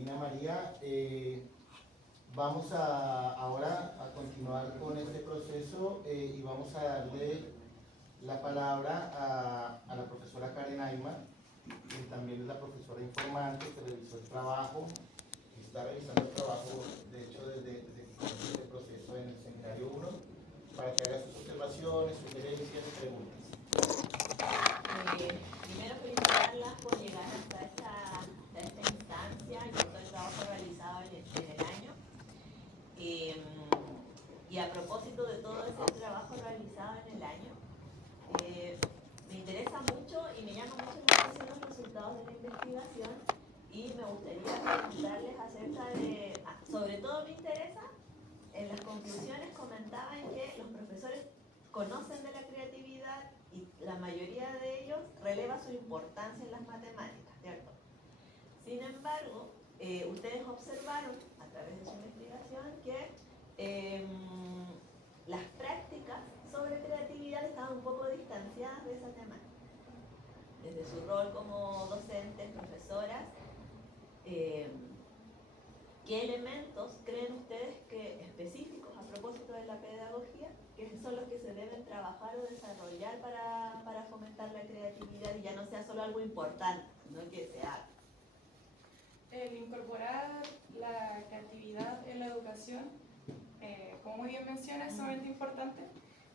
Carolina María. Vamos ahora a continuar con este proceso y vamos a darle la palabra a la profesora Karen Ayman, que también es la profesora informante, que revisó el trabajo, que está revisando el trabajo, de hecho, desde que comenzó este proceso en el seminario 1, para que haga sus observaciones, sugerencias y preguntas. Primero felicitarlas por llegar hasta esta instancia y por todo el trabajo realizado en el año. Y a propósito de todo ese trabajo realizado en el año, me interesa mucho y me llama mucho la atención los resultados de la investigación y me gustaría preguntarles acerca de, sobre todo me interesa, en las conclusiones comentaban que los profesores conocen de la creatividad y la mayoría de ellos releva su importancia en las matemáticas, ¿cierto? Sin embargo, ustedes observaron a través de su investigación que las prácticas sobre creatividad estaban un poco distanciadas de esa temática. Desde su rol como docentes, profesoras, ¿qué elementos creen ustedes que específicos a propósito de la pedagogía que son los que se deben trabajar o desarrollar para fomentar la creatividad y ya no sea solo algo importante, sino que se haga? El incorporar la creatividad en la educación, como muy bien menciona, es sumamente importante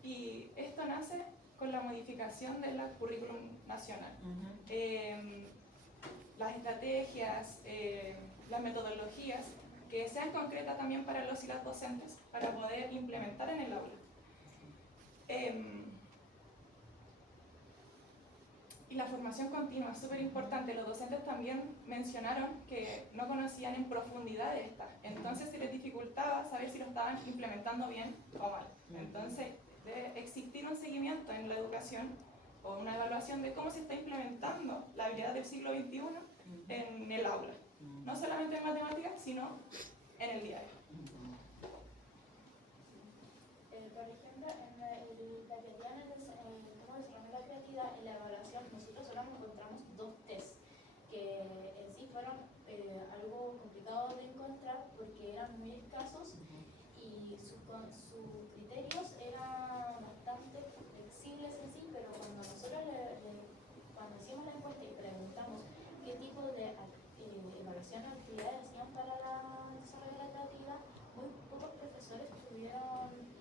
y esto nace con la modificación del currículum nacional. Las estrategias, las metodologías que sean concretas también para los y las docentes para poder implementar en el aula. Y la formación continua es súper importante. Los docentes también mencionaron que no conocían en profundidad esta, entonces se les dificultaba saber si lo estaban implementando bien o mal. Entonces debe existir un seguimiento en la educación o una evaluación de cómo se está implementando la habilidad del siglo XXI en el aula, no solamente en matemáticas, sino en el día a día. Por ejemplo, en la creatividad, cómo desarrollar la creatividad, en la evaluación, nosotros solo encontramos 2 test que en sí fueron algo complicado de encontrar porque eran muy escasos y sus criterios eran bastante flexibles en sí, pero cuando nosotros cuando hicimos la encuesta y preguntamos qué tipo de evaluación o actividades hacían para desarrollar la creatividad, muy pocos profesores tuvieron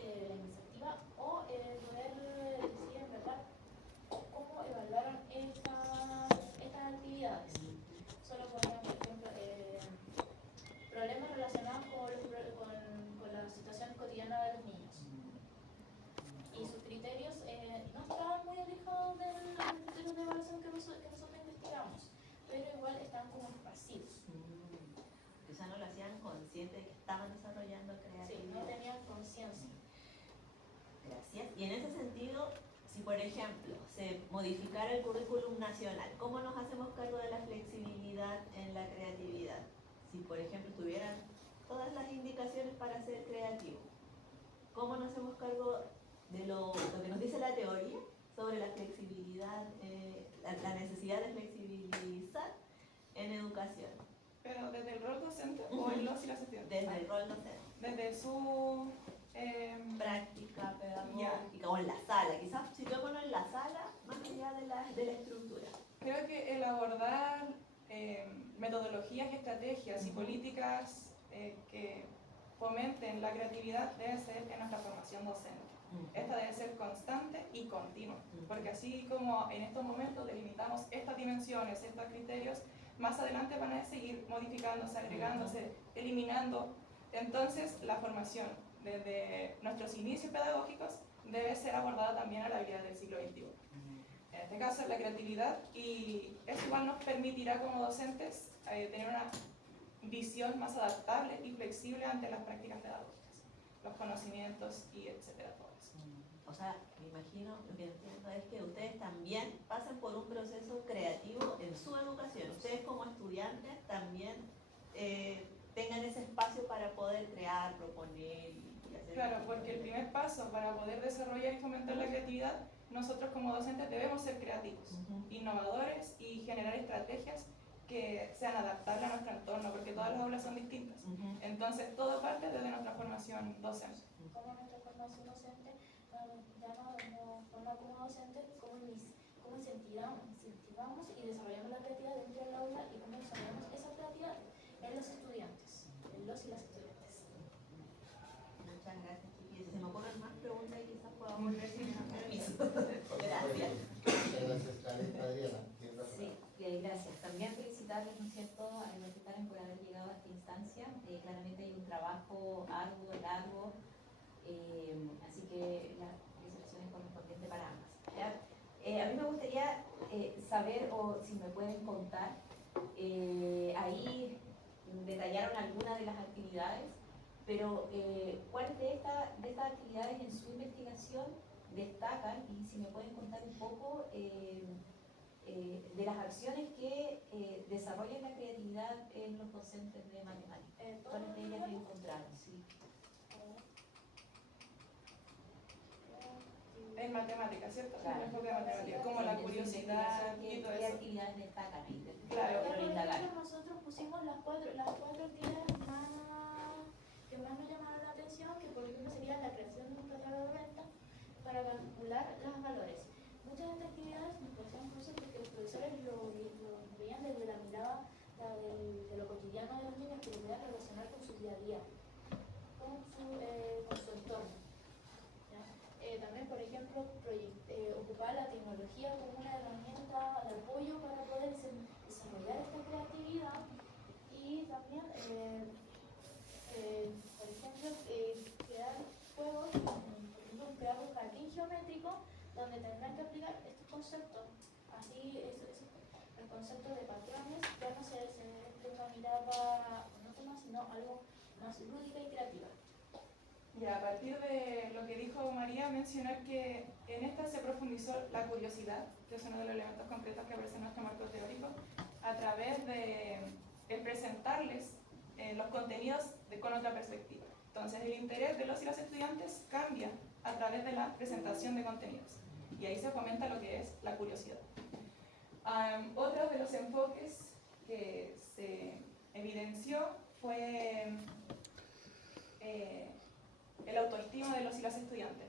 la iniciativa o poder decir en verdad cómo evaluaron estas actividades. Solo ponían, por ejemplo, problemas relacionados con la situación cotidiana de los niños. Y sus criterios no estaban muy alejados de los criterios de evaluación que nosotros investigamos, pero igual están como pasivos. Quizás no lo hacían consciente de que estaban desarrollando creatividad. Sí, no tenían conciencia. Gracias. Y en ese sentido, si por ejemplo se modificara el currículum nacional, ¿cómo nos hacemos cargo de la flexibilidad en la creatividad? Si por ejemplo tuvieran todas las indicaciones para ser creativo, ¿cómo nos hacemos cargo de lo que nos dice la teoría sobre la flexibilidad, la necesidad de flexibilizar en educación? ¿Pero desde el rol docente o en los y las estudiantes? Desde el rol docente. Desde su práctica pedagógica o en la sala, quizás situémonos en la sala más allá de la estructura. Creo que el abordar metodologías, estrategias y políticas que fomenten la creatividad debe ser en nuestra formación docente. Esta debe ser constante y continua, porque así como en estos momentos delimitamos estas dimensiones, estos criterios, más adelante van a seguir modificándose, agregándose, eliminando. Entonces la formación desde nuestros inicios pedagógicos debe ser abordada también a la habilidad del siglo XXI. En este caso la creatividad, y eso igual nos permitirá como docentes tener una visión más adaptable y flexible ante las prácticas pedagógicas, los conocimientos y etcétera, todo eso. O sea, me imagino, lo que entiendo es que ustedes también pasan por un proceso creativo en su educación. Ustedes como estudiantes también tengan ese espacio para poder crear, proponer y hacer hacer. Claro, porque el primer paso para poder desarrollar y fomentar la creatividad, nosotros como docentes debemos ser creativos, innovadores y generar estrategias que sean adaptables a nuestro entorno, porque todas las aulas son distintas. Entonces, todo parte desde nuestra formación docente. Como nuestra formación docente, ya nos forma como docentes, cómo incentivamos y desarrollamos la creatividad dentro del aula y cómo desarrollamos esa creatividad en los estudiantes, en los y las estudiantes. Muchas gracias, chiquillos. Se me ocurren más preguntas y quizás pueda volver sin permiso. Gracias. Muchas gracias, Karen. Adriana, tienes la Sí, palabra. gracias. También felicitarles, ¿no es cierto?, a la Karen por haber llegado a esta instancia. Claramente hay un trabajo arduo, largo, así que las felicitaciones correspondientes para ambas. ¿Ya? A mí me gustaría saber, o si me pueden contar, ahí detallaron algunas de las actividades, pero ¿cuáles de estas actividades en su investigación destacan? Y si me pueden contar un poco de las acciones que desarrollan la creatividad en los docentes de matemáticas. ¿Cuáles de ellas encontraron? Sí. En matemáticas, ¿cierto? Claro. El enfoque de matemáticas, como la curiosidad y todo ¿Qué eso. actividades destacan ahí? Claro. Por indagar. ejemplo, nosotros pusimos las cuatro actividades que más nos llamaron la atención, que por ejemplo sería la creación de un proceso de venta para calcular los valores. Muchas de estas actividades nos parecían cosas porque los profesores lo veían desde la mirada de lo cotidiano de los niños, que lo podían relacionar con su día a día, con su entorno. También, por ejemplo, ocupar la tecnología como una herramienta de apoyo para poder desarrollar esta creatividad y también, por ejemplo, crear juegos, por ejemplo, crear un jardín geométrico donde tendrán que aplicar estos conceptos. Así, el concepto de patrones ya no se de una mirada monótona, sino algo más lúdica y creativa. Y a partir de lo que dijo María, mencionar que en esta se profundizó la curiosidad, que es uno de los elementos concretos que aparece en nuestro marco teórico, a través de el presentarles los contenidos con otra perspectiva. Entonces, el interés de los y las estudiantes cambia a través de la presentación de contenidos. Y ahí se fomenta lo que es la curiosidad. Otro de los enfoques que se evidenció fue el autoestima de los y las estudiantes.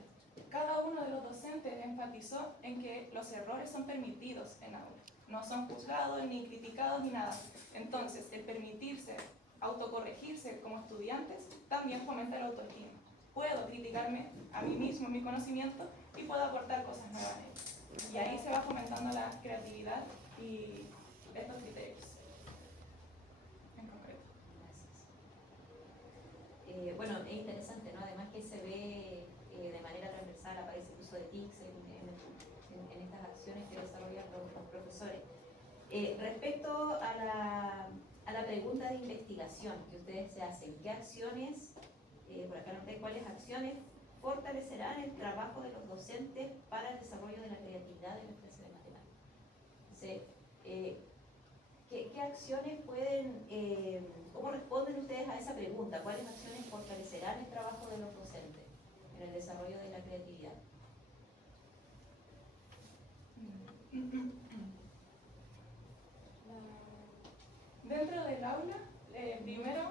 Cada uno de los docentes enfatizó en que los errores son permitidos en aula, no son juzgados, ni criticados, ni nada. Entonces, el permitirse autocorregirse como estudiantes también fomenta el autoestima. Puedo criticarme a mí mismo, mi conocimiento, y puedo aportar cosas nuevas en él. Y ahí se va fomentando la creatividad y estos criterios en concreto. Gracias. Bueno, es interesante, ¿no? Además que se ve de manera transversal, aparece el uso de TICs en estas acciones que desarrollan los profesores. Respecto a la pregunta de investigación que ustedes se hacen, ¿qué acciones, por acá noté cuáles acciones fortalecerán el trabajo de los docentes para el desarrollo de la creatividad en la clase de matemáticas? Entonces, ¿qué acciones pueden, cómo responden ustedes a esa pregunta? ¿Cuáles acciones fortalecerán el trabajo de los docentes en el desarrollo de la creatividad? Dentro del aula, primero,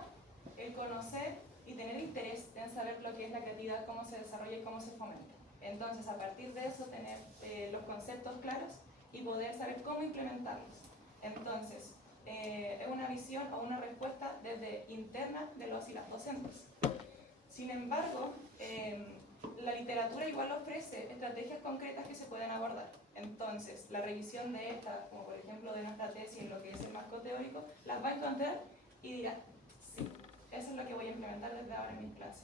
el conocer y tener interés en saber lo que es la creatividad, cómo se desarrolla y cómo se fomenta. Entonces, a partir de eso, tener los conceptos claros y poder saber cómo implementarlos. Entonces, es una visión o una respuesta desde interna de los y las docentes. Sin embargo, la literatura igual ofrece estrategias concretas que se pueden abordar. Entonces, la revisión de estas, como por ejemplo de nuestra tesis en lo que es el marco teórico, las va a encontrar y dirá, sí, eso es lo que voy a implementar desde ahora en mis clases.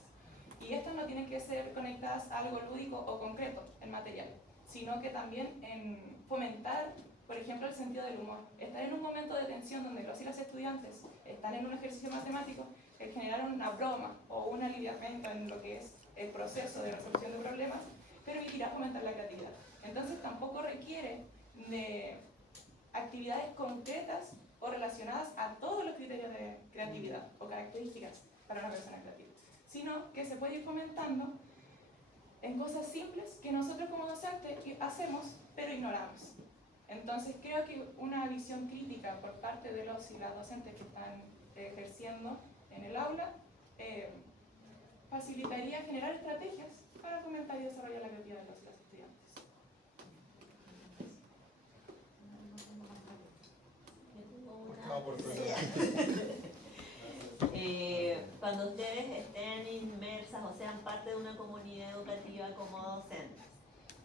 Y estas no tienen que ser conectadas a algo lúdico o concreto en material, sino que también en fomentar, por ejemplo, el sentido del humor. Estar en un momento de tensión donde los y las estudiantes están en un ejercicio matemático, el generar una broma o un aliviamiento en lo que es el proceso de resolución de problemas, permitirá fomentar la creatividad. Entonces tampoco requiere de actividades concretas o relacionadas a todos los criterios de creatividad o características para una persona creativa, sino que se puede ir fomentando en cosas simples que nosotros como docentes hacemos, pero ignoramos. Entonces creo que una visión crítica por parte de los y las docentes que están ejerciendo en el aula facilitaría generar estrategias para fomentar y desarrollar la creatividad de los y las estudiantes. Una oportunidad. Cuando ustedes estén inmersas o sean parte de una comunidad educativa como docentes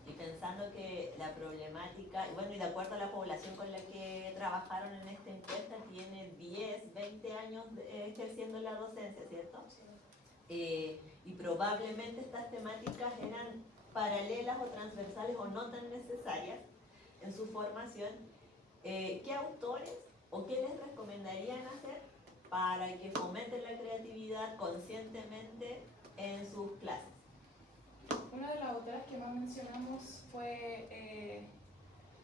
y pensando que la problemática, y bueno, y de acuerdo a la población con la que trabajaron en esta encuesta, tiene 10, 20 años ejerciendo la docencia, ¿cierto? Y probablemente estas temáticas eran paralelas o transversales o no tan necesarias en su formación. ¿Qué autores o qué les recomendarían hacer para que fomenten la creatividad conscientemente en sus clases? Una de las autoras que más mencionamos fue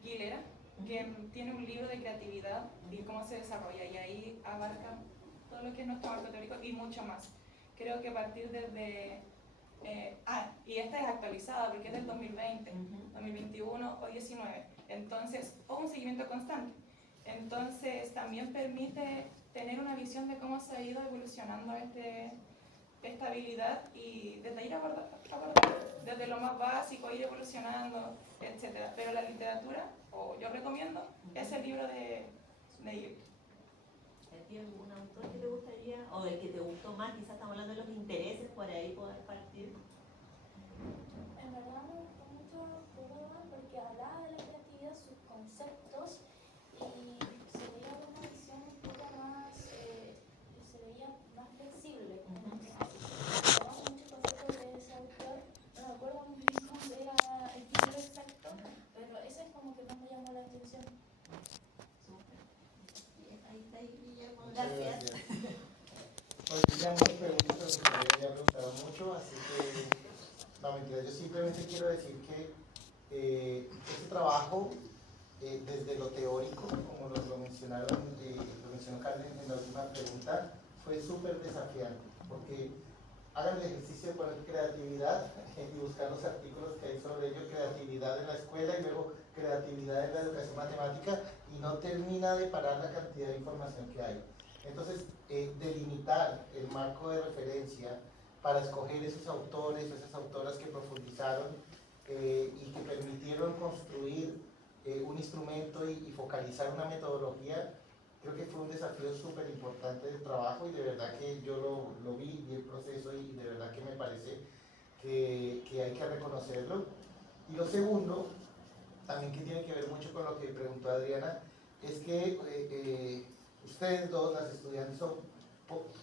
Guilera, que tiene un libro de creatividad y cómo se desarrolla, y ahí abarca todo lo que es nuestro marco teórico y mucho más. Creo que a partir desde... y esta es actualizada porque es del 2020, 2021 o 19, entonces, o un seguimiento constante. Entonces, también permite tener una visión de cómo se ha ido evolucionando esta habilidad y desde ir abordar, desde lo más básico, ir evolucionando, etc. Pero la literatura, o yo recomiendo, es el libro de Guilera. ¿Hay algún autor que te gustaría, o el que te gustó más? Quizás estamos hablando de los intereses, por ahí poder partir. En verdad me gustó mucho Proudhon porque hablaba de la creatividad, sus conceptos, y se veía una visión un poco más, se veía más flexible. Tomamos muchos conceptos de ese autor, no me acuerdo muy bien cómo era el título exacto, pero ese es como que más me llamó la atención. Ahí está, Guillermo. Muchas Gracias. Pues ya muchas preguntas, pero ustedes ya preguntaron mucho, así que no mentira, yo simplemente quiero decir que este trabajo desde lo teórico, como lo mencionaron, lo mencionó Carmen en la última pregunta, fue súper desafiante, porque hagan el ejercicio de poner creatividad y buscar los artículos que hay sobre ello, creatividad en la escuela y luego creatividad en la educación matemática, y no termina de parar la cantidad de información que hay. Entonces, delimitar el marco de referencia para escoger esos autores, esas autoras que profundizaron y que permitieron construir un instrumento y focalizar una metodología, creo que fue un desafío súper importante del trabajo, y de verdad que yo lo vi el proceso, y de verdad que me parece que hay que reconocerlo. Y lo segundo, también que tiene que ver mucho con lo que preguntó Adriana, es que ustedes dos, las estudiantes, son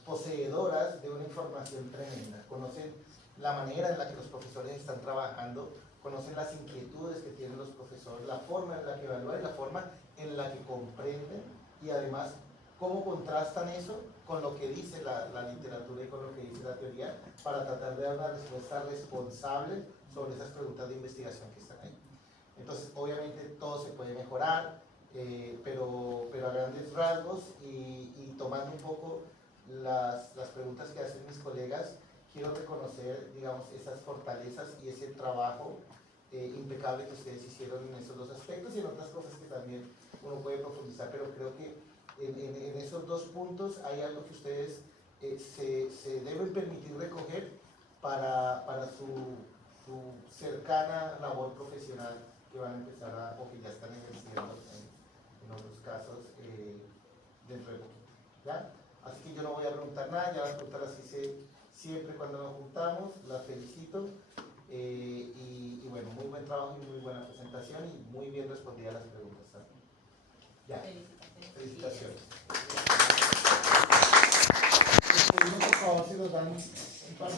poseedoras de una información tremenda, conocen la manera en la que los profesores están trabajando, conocen las inquietudes que tienen los profesores, la forma en la que evalúan y la forma en la que comprenden, y además cómo contrastan eso con lo que dice la literatura y con lo que dice la teoría, para tratar de dar una respuesta responsable sobre esas preguntas de investigación que están ahí. Entonces, obviamente todo se puede mejorar, pero a grandes rasgos, y tomando un poco las preguntas que hacen mis colegas, quiero reconocer, digamos, esas fortalezas y ese trabajo impecable que ustedes hicieron en esos dos aspectos, y en otras cosas que también uno puede profundizar, pero creo que en esos dos puntos hay algo que ustedes se deben permitir recoger para su cercana labor profesional que van a empezar o que ya están ejerciendo en otros casos dentro de poquito, ¿ya? Así que yo no voy a preguntar nada, ya las preguntas las hice siempre cuando nos juntamos, las felicito, y bueno, muy buen trabajo y muy buena presentación, y muy bien respondidas las preguntas también. Ya, felicitaciones. Por favor, si nos dan un par de